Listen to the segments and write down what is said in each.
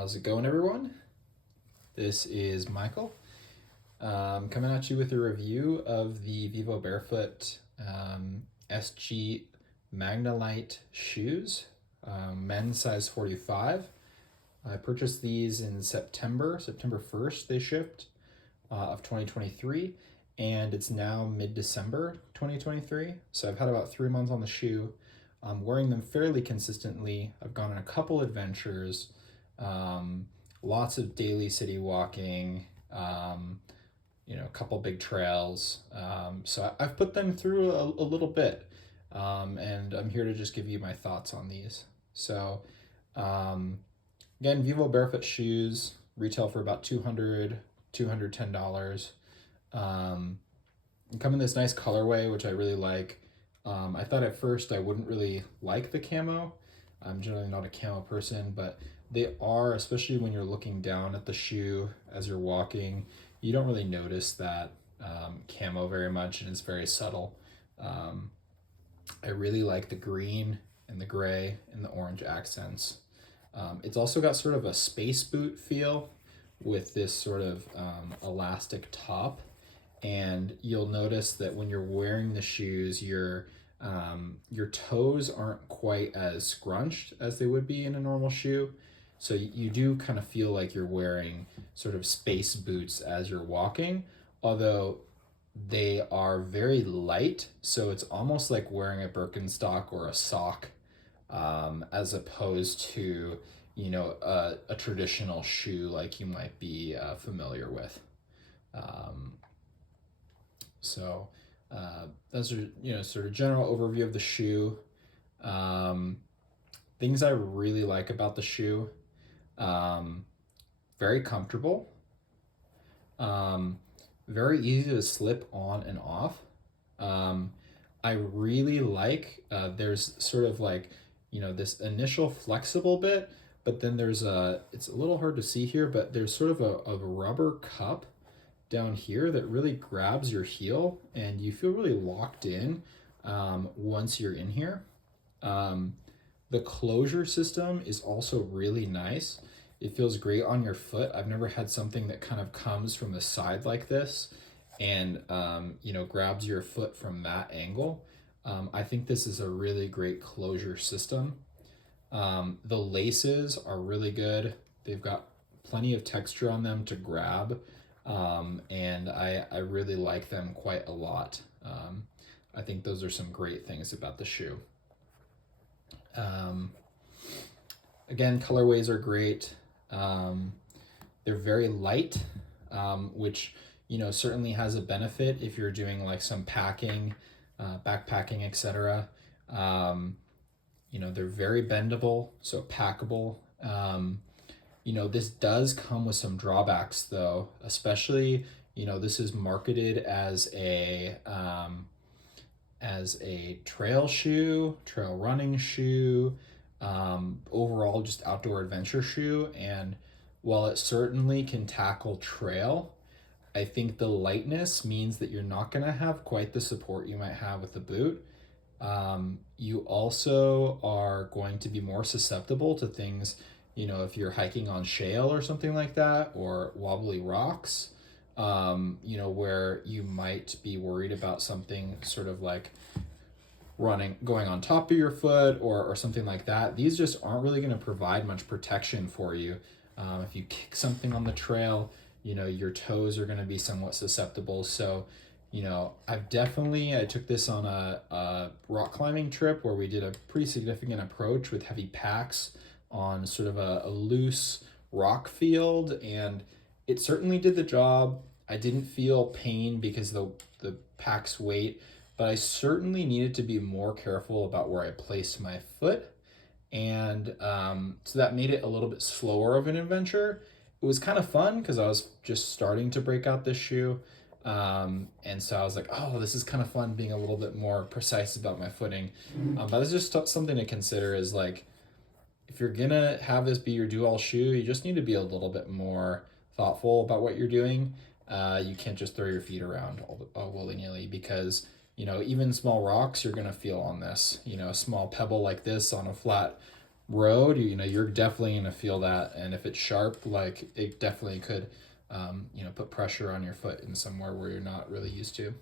How's it going, everyone? This is Michael, coming at you with a review of the Vivobarefoot SG Magna Lite shoes, men's size 45. I purchased these in September 1st they shipped, of 2023, and it's now mid-December 2023, so I've had about 3 months on the shoe. I'm wearing them fairly consistently. I've gone on a couple adventures, lots of daily city walking, a couple big trails. So I've put them through a little bit, and I'm here to just give you my thoughts on these. So again, Vivobarefoot shoes retail for about $210. Come in this nice colorway, which I really like. I thought at first I wouldn't really like the camo. I'm generally not a camo person, but they are, especially when you're looking down at the shoe as you're walking, you don't really notice that camo very much, and it's very subtle. I really like the green and the gray and the orange accents. It's also got sort of a space boot feel with this sort of elastic top. And you'll notice that when you're wearing the shoes, your toes aren't quite as scrunched as they would be in a normal shoe. So you do kind of feel like you're wearing sort of space boots as you're walking, although they are very light. So it's almost like wearing a Birkenstock or a sock, as opposed to, a traditional shoe like you might be familiar with. So those are, sort of general overview of the shoe. Things I really like about the shoe, very comfortable, very easy to slip on and off. I really like, there's sort of like, this initial flexible bit, but then it's a little hard to see here, but there's sort of a rubber cup down here that really grabs your heel, and you feel really locked in once you're in here. The closure system is also really nice. It feels great on your foot. I've never had something that kind of comes from the side like this and grabs your foot from that angle. I think this is a really great closure system. The laces are really good. They've got plenty of texture on them to grab. And I really like them quite a lot. I think those are some great things about the shoe. Again, colorways are great. They're very light, which, certainly has a benefit if you're doing like some packing, backpacking, etc. They're very bendable, so packable. This does come with some drawbacks though, especially, this is marketed as a trail shoe, trail running shoe, overall just outdoor adventure shoe. And while it certainly can tackle trail, I think the lightness means that you're not going to have quite the support you might have with the boot. You also are going to be more susceptible to things, if you're hiking on shale or something like that, or wobbly rocks, where you might be worried about something sort of like going on top of your foot or something like that. These just aren't really going to provide much protection for you. If you kick something on the trail, your toes are going to be somewhat susceptible. So, I took this on a rock climbing trip where we did a pretty significant approach with heavy packs on sort of a loose rock field, and it certainly did the job. I didn't feel pain because the pack's weight, but I certainly needed to be more careful about where I placed my foot, and so that made it a little bit slower of an adventure. It was kind of fun because I was just starting to break out this shoe, and so I was like, oh, this is kind of fun being a little bit more precise about my footing. But it's just something to consider, is like, if you're gonna have this be your do-all shoe, you just need to be a little bit more thoughtful about what you're doing. You can't just throw your feet around all willy-nilly, because even small rocks you're gonna feel on this. A small pebble like this on a flat road, you're definitely going to feel that. And if it's sharp, like it definitely could, put pressure on your foot in somewhere where you're not really used to.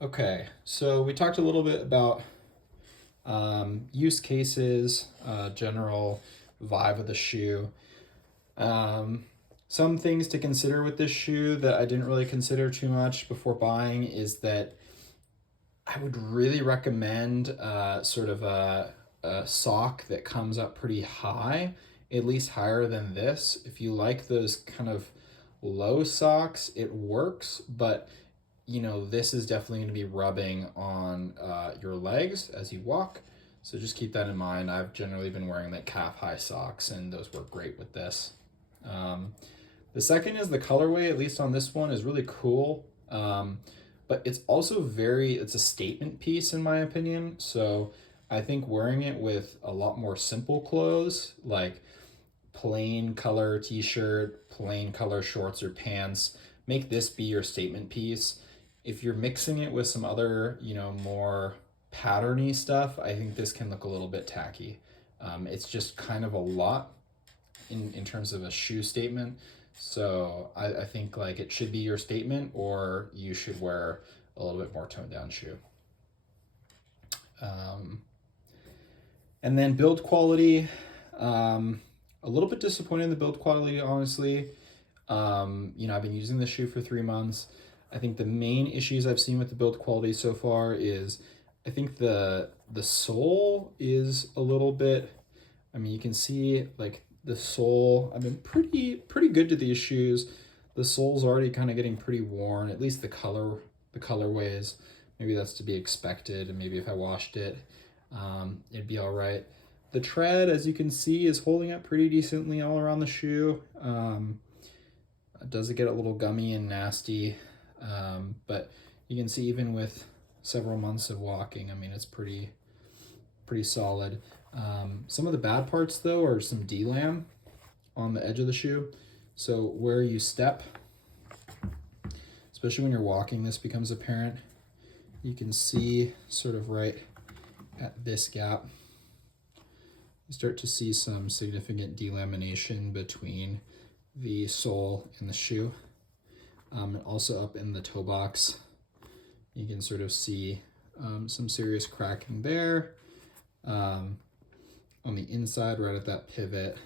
Okay, so we talked a little bit about use cases, general vibe of the shoe. Some things to consider with this shoe that I didn't really consider too much before buying is that I would really recommend sort of a sock that comes up pretty high, at least higher than this. If you like those kind of low socks, it works, but this is definitely going to be rubbing on your legs as you walk. So just keep that in mind. I've generally been wearing like calf high socks, and those work great with this. The second is the colorway, at least on this one, is really cool. But it's also it's a statement piece in my opinion. So I think wearing it with a lot more simple clothes, like plain color t-shirt, plain color shorts or pants, make this be your statement piece. If you're mixing it with some other, more patterny stuff, I think this can look a little bit tacky. It's just kind of a lot in terms of a shoe statement. So I think like it should be your statement, or you should wear a little bit more toned down shoe. And then build quality, a little bit disappointed in the build quality, honestly. I've been using this shoe for 3 months. I think the main issues I've seen with the build quality so far is I think the sole is a little bit, you can see like the sole, I've been pretty good to these shoes. The sole's already kind of getting pretty worn, at least the colorways. Maybe that's to be expected, and maybe if I washed it, it'd be all right. The tread, as you can see, is holding up pretty decently all around the shoe. Does it get a little gummy and nasty? But you can see even with several months of walking, it's pretty solid. Some of the bad parts though are some delam on the edge of the shoe. So where you step, especially when you're walking, this becomes apparent. You can see sort of right at this gap, you start to see some significant delamination between the sole and the shoe. And also up in the toe box, you can sort of see some serious cracking there. On the inside, right at that pivot.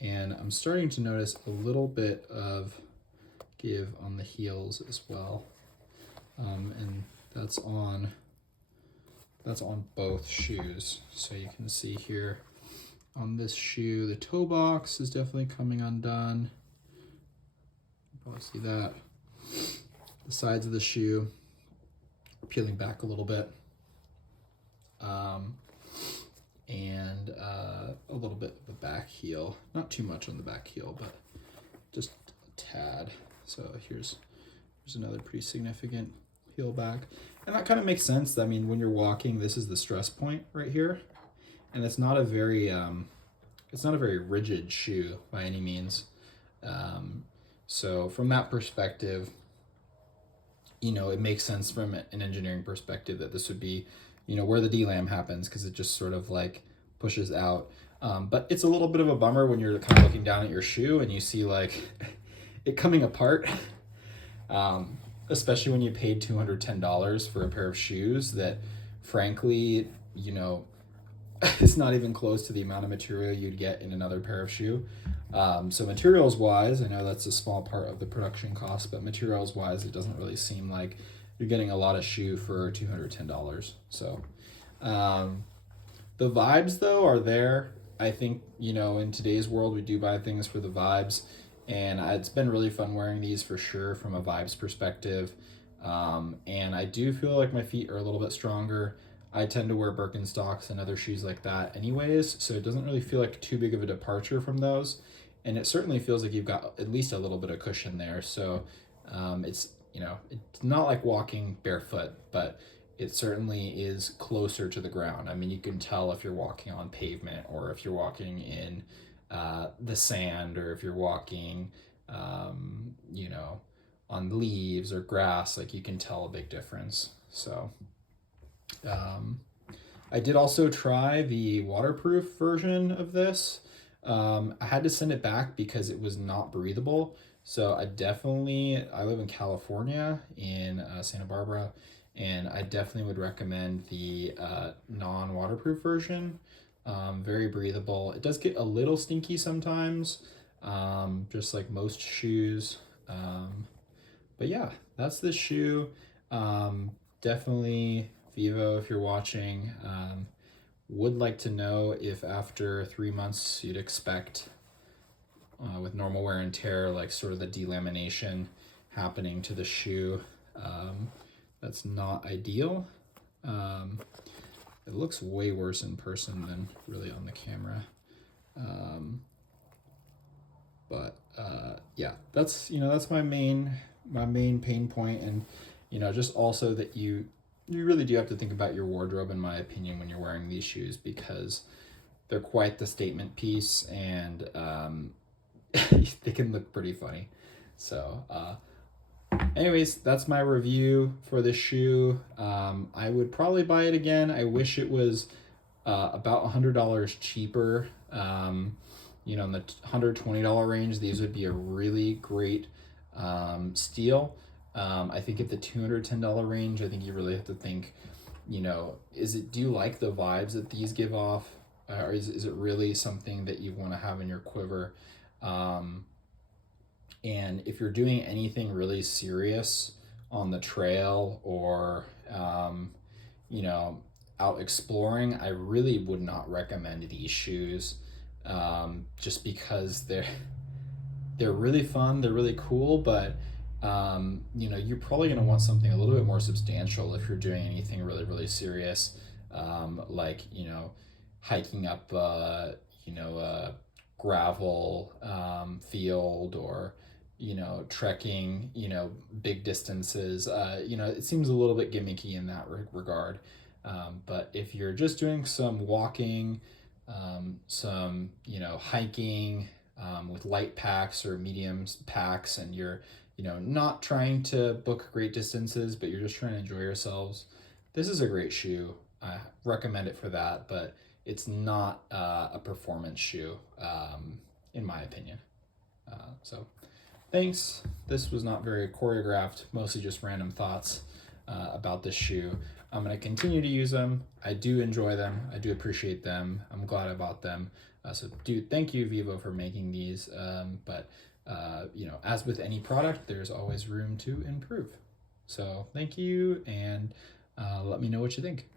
And I'm starting to notice a little bit of give on the heels as well. And that's on both shoes. So you can see here on this shoe, the toe box is definitely coming undone. You can probably see that. The sides of the shoe are peeling back a little bit. And a little bit of the back heel. Not too much on the back heel, but just a tad. So here's another pretty significant heel back. And that kind of makes sense. When you're walking, this is the stress point right here. And it's not a very rigid shoe by any means. So from that perspective, it makes sense from an engineering perspective that this would be, where the delam happens, because it just sort of like pushes out. But it's a little bit of a bummer when you're kind of looking down at your shoe and you see like it coming apart. Especially when you paid $210 for a pair of shoes that, frankly, it's not even close to the amount of material you'd get in another pair of shoe. So materials wise, I know that's a small part of the production cost, but materials wise, it doesn't really seem like you're getting a lot of shoe for $210. So the vibes though are there. I think, in today's world, we do buy things for the vibes, and it's been really fun wearing these for sure from a vibes perspective. And I do feel like my feet are a little bit stronger. I tend to wear Birkenstocks and other shoes like that anyways, so it doesn't really feel like too big of a departure from those. And it certainly feels like you've got at least a little bit of cushion there. So it's not like walking barefoot, but it certainly is closer to the ground. You can tell if you're walking on pavement, or if you're walking in the sand, or if you're walking, on leaves or grass, like you can tell a big difference. So I did also try the waterproof version of this. I had to send it back because it was not breathable. So I live in California in Santa Barbara, and I definitely would recommend the non-waterproof version. Very breathable. It does get a little stinky sometimes, just like most shoes. But yeah, that's the shoe. Definitely Vivo, if you're watching, would like to know if after 3 months you'd expect, with normal wear and tear, like sort of the delamination happening to the shoe. That's not ideal. Um, it looks way worse in person than really on the camera. But yeah, that's my main pain point, and just also that you really do have to think about your wardrobe, in my opinion, when you're wearing these shoes, because they're quite the statement piece, and they can look pretty funny. So anyways, that's my review for this shoe. I would probably buy it again. I wish it was about $100 cheaper. In the $120 range, these would be a really great steal. I think at the $210 range, I think you really have to think, do you like the vibes that these give off? Or is it really something that you want to have in your quiver? And if you're doing anything really serious on the trail, or, out exploring, I really would not recommend these shoes, just because they're really fun, they're really cool, but you're probably going to want something a little bit more substantial if you're doing anything really, really serious, like, hiking up, a gravel field, or, trekking, big distances. It seems a little bit gimmicky in that regard. But if you're just doing some walking, some, hiking, with light packs or medium packs, and you're, not trying to book great distances, but you're just trying to enjoy yourselves, this is a great shoe. I recommend it for that, but it's not a performance shoe, in my opinion. So thanks. This was not very choreographed, mostly just random thoughts about this shoe. I'm going to continue to use them. I do enjoy them. I do appreciate them. I'm glad I bought them. So, dude, thank you, Vivo, for making these. But as with any product, there's always room to improve. So, thank you, and let me know what you think.